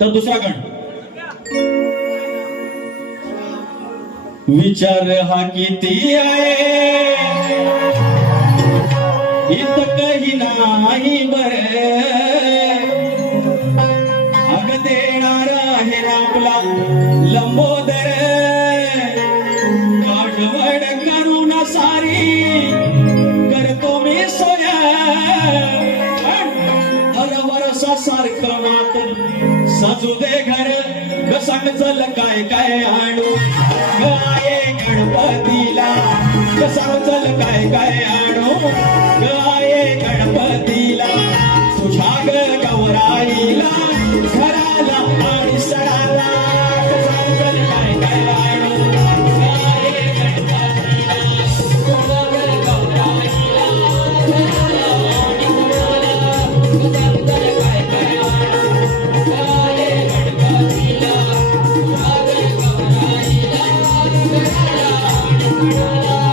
तर दुसरा गण. विचार हा किती आहे? इतकही नाही बर. अग देणार आहे आपला लंबोदर. काठवड करून सारी करतो मी सोया. हर वर्षा सारखं मात साजू दे घर ग सांग चल काय काय आणू? गाये गणपतीला ग सांग चल काय काय आणू? गाये गणपतीला तुझ्या ग गौराईला Thank you.